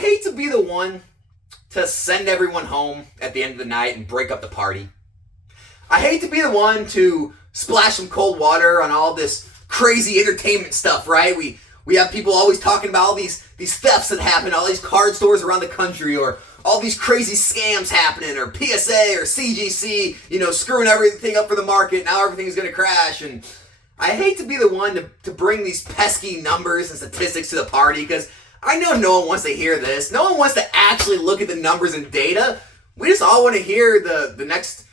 hate to be the one to send everyone home at the end of the night and break up the party. I hate to be the one to splash some cold water on all this crazy entertainment stuff, right? We have people always talking about all these thefts that happen, all these card stores around the country, or all these crazy scams happening, or PSA or CGC, screwing everything up for the market. Now everything's going to crash. And I hate to be the one to bring these pesky numbers and statistics to the party, because I know no one wants to hear this. No one wants to actually look at the numbers and data. We just all want to hear the next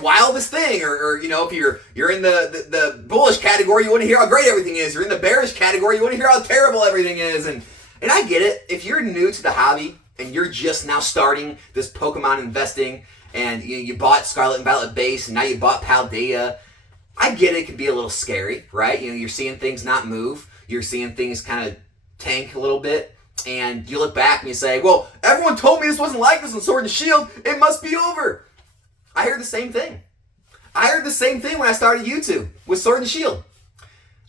wildest thing, or if you're in the bullish category, you want to hear how great everything is. You're in the bearish category, you want to hear how terrible everything is. And I get it. If you're new to the hobby and you're just now starting this Pokemon investing, and you bought Scarlet and Violet base, and now you bought Paldea, I get it can be a little scary, right? You're seeing things not move. You're seeing things kind of tank a little bit. And you look back and you say, well, everyone told me this wasn't like this in Sword and Shield. It must be over. I heard the same thing. I heard the same thing when I started YouTube with Sword and Shield.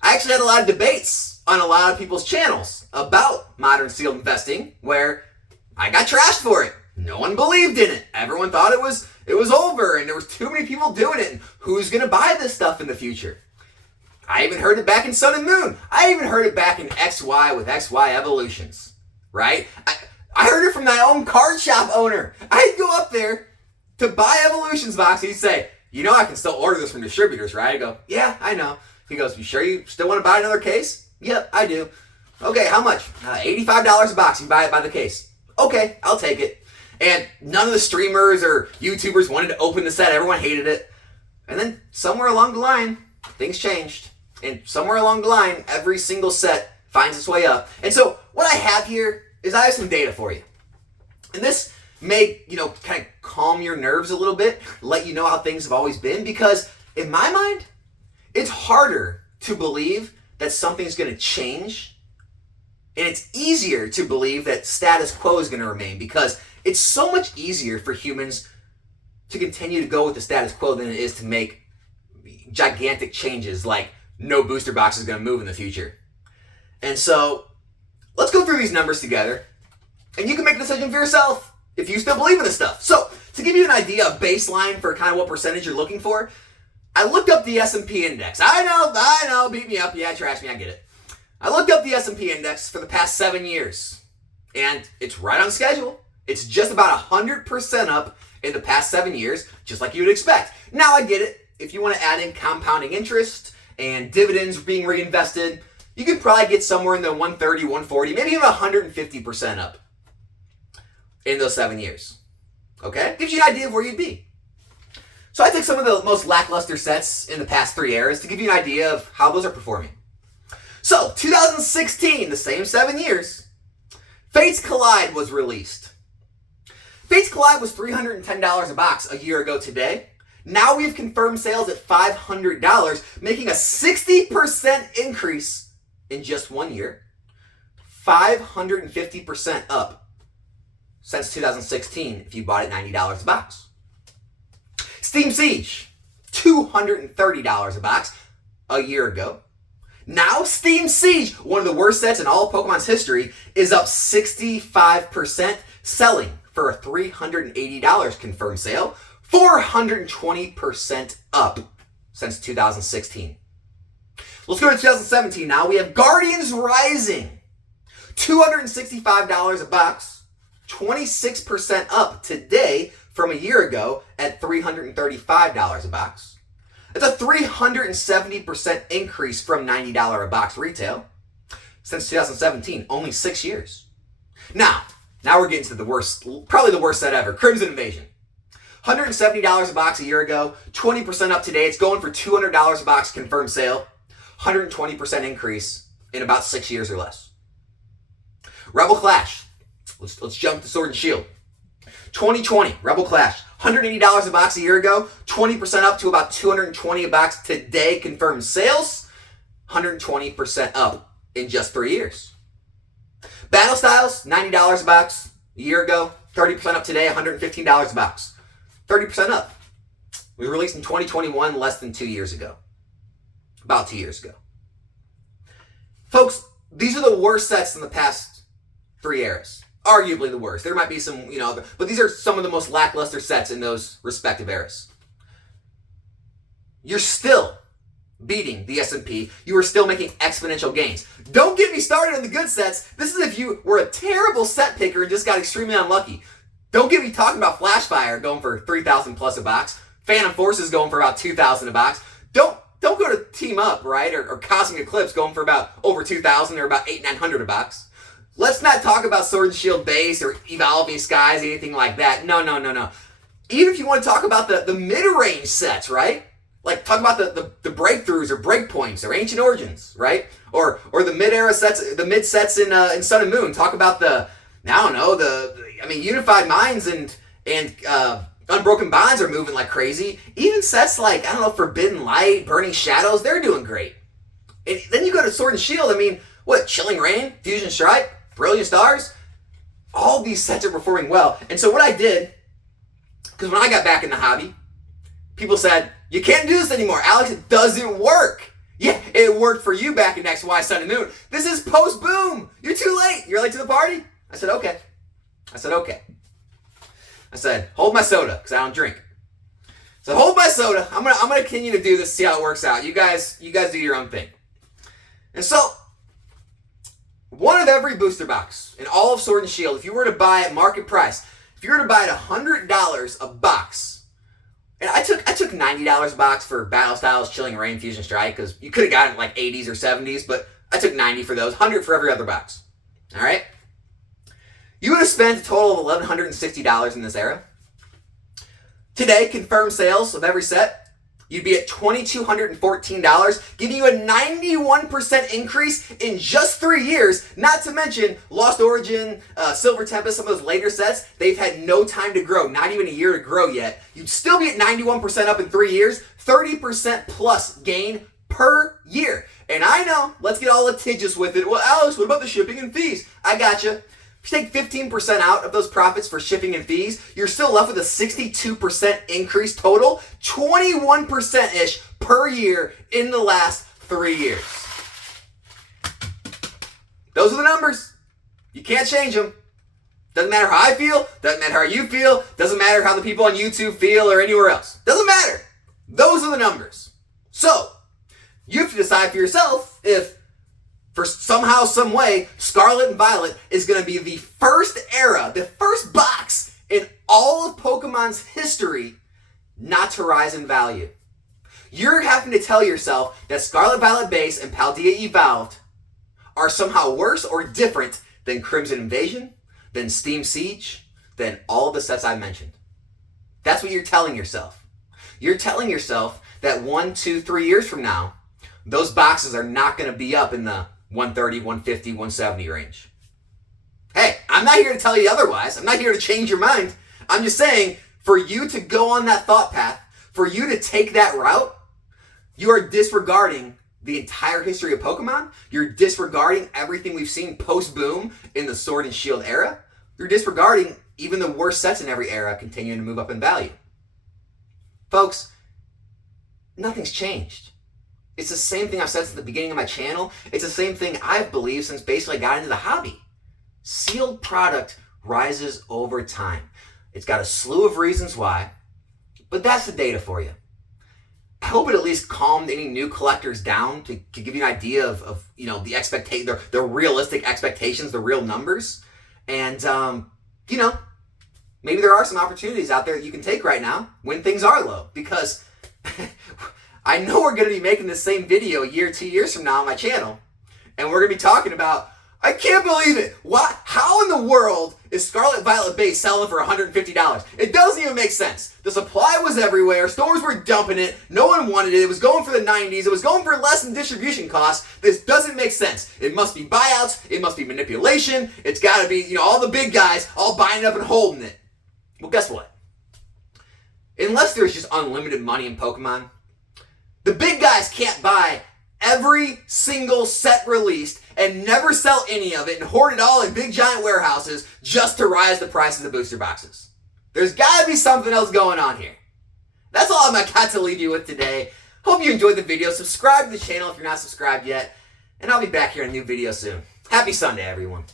I actually had a lot of debates on a lot of people's channels about modern sealed investing, where I got trashed for it. No one believed in it. Everyone thought it was over, and there was too many people doing it. And who's going to buy this stuff in the future? I even heard it back in Sun and Moon. I even heard it back in XY with XY Evolutions, right? I heard it from my own card shop owner. I'd go up there to buy Evolutions box, and he'd say, I can still order this from distributors, right? I go, yeah, I know. He goes, you sure you still want to buy another case? Yep, I do. Okay, how much? $85 a box. You buy it by the case. Okay, I'll take it. And none of the streamers or YouTubers wanted to open the set. Everyone hated it. And then somewhere along the line, things changed. And somewhere along the line, every single set finds its way up. And so what I have here is I have some data for you. And this may, kind of calm your nerves a little bit, let you know how things have always been. Because in my mind, it's harder to believe that something's going to change. And it's easier to believe that status quo is going to remain, because it's so much easier for humans to continue to go with the status quo than it is to make gigantic changes like no booster box is going to move in the future. And so let's go through these numbers together, and you can make a decision for yourself if you still believe in this stuff. So to give you an idea of baseline for kind of what percentage you're looking for, I looked up the S&P index. I know, beat me up. Yeah, trash me, I get it. I looked up the S&P index for the past 7 years, and it's right on schedule. It's just about 100% up in the past 7 years, just like you would expect. Now, I get it. If you want to add in compounding interest and dividends being reinvested, you could probably get somewhere in the 130, 140, maybe even 150% up in those 7 years. Okay? Gives you an idea of where you'd be. So I took some of the most lackluster sets in the past 3 eras to give you an idea of how those are performing. So, 2016, the same 7 years, Fates Collide was released. Fates Collide was $310 a box a year ago today. Now we've confirmed sales at $500, making a 60% increase in just 1 year. 550% up since 2016 if you bought it $90 a box. Steam Siege, $230 a box a year ago. Now Steam Siege, one of the worst sets in all of Pokemon's history, is up 65%, selling for a $380 confirmed sale, 420% up since 2016. Let's go to 2017 now. We have Guardians Rising, $265 a box, 26% up today from a year ago at $335 a box. It's a 370% increase from $90 a box retail since 2017, only 6 years. Now we're getting to the worst, probably the worst set ever, Crimson Invasion. $170 a box a year ago, 20% up today. It's going for $200 a box confirmed sale, 120% increase in about 6 years or less. Rebel Clash, let's jump to Sword and Shield. 2020, Rebel Clash, $180 a box a year ago, 20% up to about $220 a box today confirmed sales, 120% up in just 3 years. Battle Styles, $90 a box a year ago, 30% up today, $115 a box. 30% up. It was released in 2021, less than 2 years ago. About 2 years ago. Folks, these are the worst sets in the past 3 eras. arguably the worst. There might be some, but these are some of the most lackluster sets in those respective eras. You're still beating the S&P. You are still making exponential gains. Don't get me started on the good sets. This is if you were a terrible set picker and just got extremely unlucky. Don't get me talking about Flashfire going for 3,000 plus a box. Phantom Forces going for about 2,000 a box. Don't go to Team Up, right? Or Cosmic Eclipse going for about over 2,000 or about 800-900 a box. Let's not talk about Sword and Shield Base or Evolving Skies, anything like that. No. Even if you want to talk about the mid-range sets, right? Like, talk about the breakthroughs or breakpoints or ancient origins, right? Or the mid-era sets, the mid-sets in Sun and Moon. Talk about Unified Minds and Unbroken Bonds are moving like crazy. Even sets like, Forbidden Light, Burning Shadows, they're doing great. And then you go to Sword and Shield, Chilling Reign, Fusion Strike, Brilliant Stars, all these sets are performing well. And so what I did, because when I got back in the hobby, people said, you can't do this anymore. Alex, it doesn't work. Yeah, it worked for you back in XY, Sun and Moon. This is post-boom. You're too late. You're late to the party? I said, okay. I said, hold my soda, because I don't drink. So hold my soda. I'm gonna continue to do this, see how it works out. You guys do your own thing. And so, one of every booster box in all of Sword and Shield, if you were to buy at market price, if you were to buy at $100 a box, and I took $90 a box for Battle Styles, Chilling Reign, Fusion Strike, because you could have gotten like 80s or 70s, but I took 90 for those, 100 for every other box. All right? You would have spent a total of $1,160 in this era. Today, confirmed sales of every set, you'd be at $2,214, giving you a 91% increase in just 3 years. Not to mention Lost Origin, Silver Tempest, some of those later sets, they've had no time to grow, not even a year to grow yet. You'd still be at 91% up in 3 years, 30% plus gain per year. And I know, let's get all litigious with it. Well, Alex, what about the shipping and fees? I gotcha. If you take 15% out of those profits for shipping and fees, you're still left with a 62% increase total, 21%-ish per year in the last 3 years. Those are the numbers. You can't change them. Doesn't matter how I feel, doesn't matter how you feel, doesn't matter how the people on YouTube feel or anywhere else. Doesn't matter. Those are the numbers. So, you have to decide for yourself if, for somehow, some way, Scarlet and Violet is going to be the first era, the first box in all of Pokemon's history not to rise in value. You're having to tell yourself that Scarlet Violet Base and Paldea Evolved are somehow worse or different than Crimson Invasion, than Steam Siege, than all of the sets I mentioned. That's what you're telling yourself. You're telling yourself that 1, 2, 3 years from now, those boxes are not going to be up in the 130, 150, 170 range. Hey, I'm not here to tell you otherwise. I'm not here to change your mind. I'm just saying, for you to go on that thought path, for you to take that route, you are disregarding the entire history of Pokemon. You're disregarding everything we've seen post-boom in the Sword and Shield era. You're disregarding even the worst sets in every era continuing to move up in value. Folks, nothing's changed. It's the same thing I've said since the beginning of my channel. It's the same thing I've believed since basically I got into the hobby. Sealed product rises over time. It's got a slew of reasons why, but that's the data for you. I hope it at least calmed any new collectors down to give you an idea of the realistic expectations, the real numbers. And, maybe there are some opportunities out there that you can take right now when things are low, because I know we're going to be making the same video a year, 2 years from now on my channel, and we're going to be talking about, I can't believe it. What? How in the world is Scarlet Violet Base selling for $150? It doesn't even make sense. The supply was everywhere. Stores were dumping it. No one wanted it. It was going for the 90s. It was going for less than distribution costs. This doesn't make sense. It must be buyouts. It must be manipulation. It's got to be, all the big guys all buying it up and holding it. Well, guess what? Unless there's just unlimited money in Pokemon, the big guys can't buy every single set released and never sell any of it and hoard it all in big giant warehouses just to rise the price of the booster boxes. There's got to be something else going on here. That's all I've got to leave you with today. Hope you enjoyed the video. Subscribe to the channel if you're not subscribed yet, and I'll be back here in a new video soon. Happy Sunday, everyone.